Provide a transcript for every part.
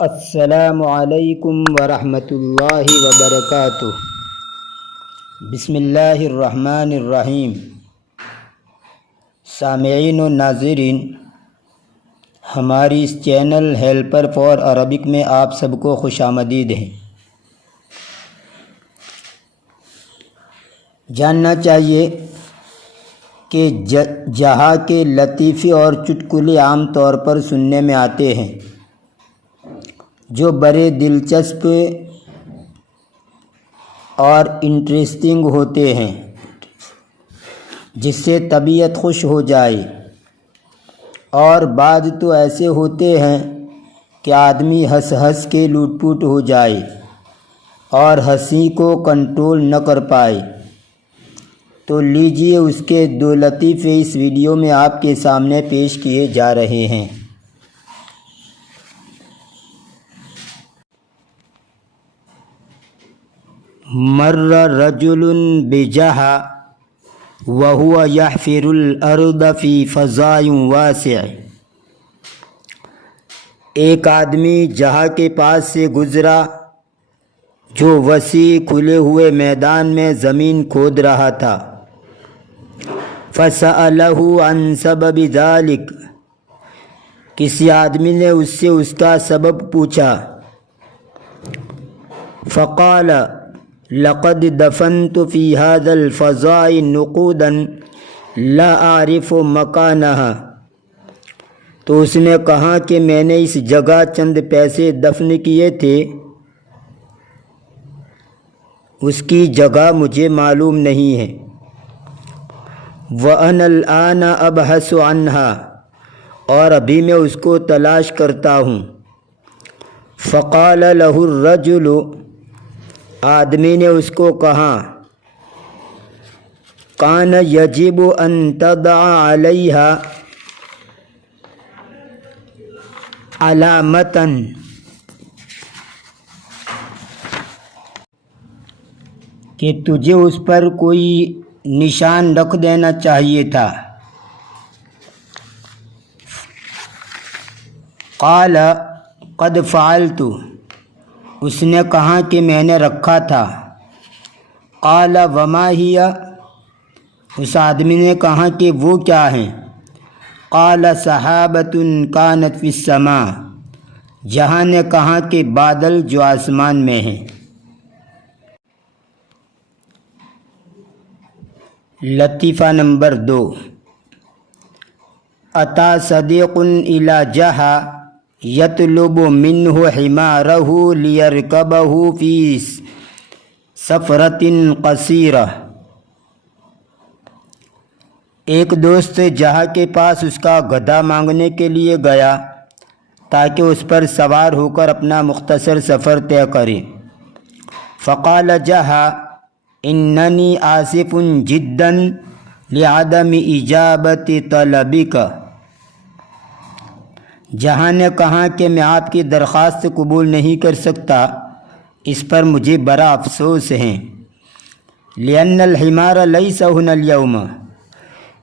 السلام علیکم ورحمۃ اللہ وبرکاتہ۔ بسم اللہ الرحمن الرحیم۔ سامعین و ناظرین، ہماری اس چینل ہیلپر فار عربک میں آپ سب کو خوش آمدید ہے۔ جاننا چاہیے کہ جہاں کے لطیفے اور چٹکلے عام طور پر سننے میں آتے ہیں، جو بڑے دلچسپ اور انٹرسٹنگ ہوتے ہیں، جس سے طبیعت خوش ہو جائے، اور بعض تو ایسے ہوتے ہیں کہ آدمی ہنس ہنس کے لوٹ پوٹ ہو جائے اور ہنسی کو کنٹرول نہ کر پائے۔ تو لیجئے اس کے دو لطیفے اس ویڈیو میں آپ کے سامنے پیش کیے جا رہے ہیں۔ مر رجل بجہا وہو یحفر الارض فی فضاء واسع۔ ایک آدمی جہا کے پاس سے گزرا جو وسیع کھلے ہوئے میدان میں زمین کھود رہا تھا۔ فسألہ عن سبب ذلک۔ کسی آدمی نے اس سے اس کا سبب پوچھا۔ فقال لقد دفنت في هذا الفضاء نقودا لا اعرف مكانها۔ تو اس نے کہا کہ میں نے اس جگہ چند پیسے دفن کیے تھے، اس کی جگہ مجھے معلوم نہیں ہے۔ وَأَنَا الْآنَ أَبْحَثُ عَنْهَا، اور ابھی میں اس کو تلاش کرتا ہوں۔ فقال له الرجل، آدمی نے اس کو کہا، کان یجب ان تضع علیہا علامتا، کہ تجھے اس پر کوئی نشان رکھ دینا چاہیے تھا۔ قال قد فعلت، اس نے کہا کہ میں نے رکھا تھا۔ قال وما ہی، اس آدمی نے کہا کہ وہ کیا ہیں؟ قال سحابۃ کانت فی السماء، جہاں نے کہا کہ بادل جو آسمان میں ہیں۔ لطیفہ نمبر 2۔ اتی صدیق الی جہا یطلب منہ حمارہ لیرکبہ فی سفرۃ قصیرہ۔ ایک دوست جہا کے پاس اس کا گدھا مانگنے کے لیے گیا تاکہ اس پر سوار ہو کر اپنا مختصر سفر طے کرے۔ فقال جہا اننی آسف جدا لعدم اجابت طلبک۔ جہاں نے کہا کہ میں آپ کی درخواست قبول نہیں کر سکتا، اس پر مجھے بڑا افسوس ہے۔ لأن الحمار لیس ہنا اليوم،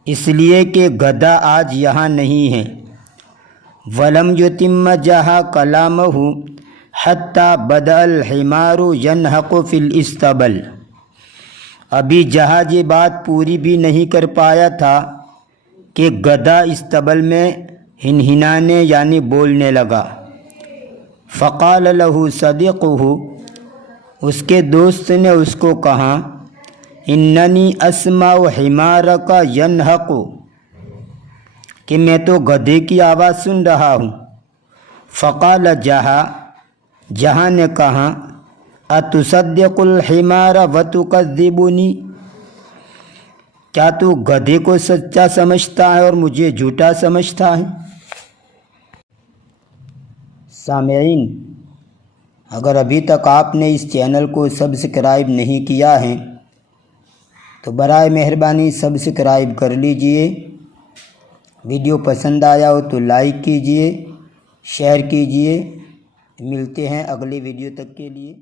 اس لیے کہ گدھا آج یہاں نہیں ہے۔ ولم یتم جہا کلامہ حتی بدأ الحمار ینحق فی الاسطبل۔ ابھی جہا یہ بات پوری بھی نہیں کر پایا تھا کہ گدھا اسطبل میں ہنہنانے یعنی بولنے لگا۔ فقال له صدیقہ، اس کے دوست نے اس کو کہا، اننی اسمع حمارک ینحق، کہ میں تو گدھے کی آواز سن رہا ہوں۔ فقال جہا نے کہا، اتصدق الحمار وتکذبنی، کیا تو گدھے کو سچا سمجھتا ہے اور مجھے جھوٹا سمجھتا ہے؟ سامعین، اگر ابھی تک آپ نے اس چینل کو سبسکرائب نہیں کیا ہے تو برائے مہربانی سبسکرائب کر لیجئے۔ ویڈیو پسند آیا ہو تو لائک کیجئے، شیئر کیجئے۔ ملتے ہیں اگلی ویڈیو تک کے لیے۔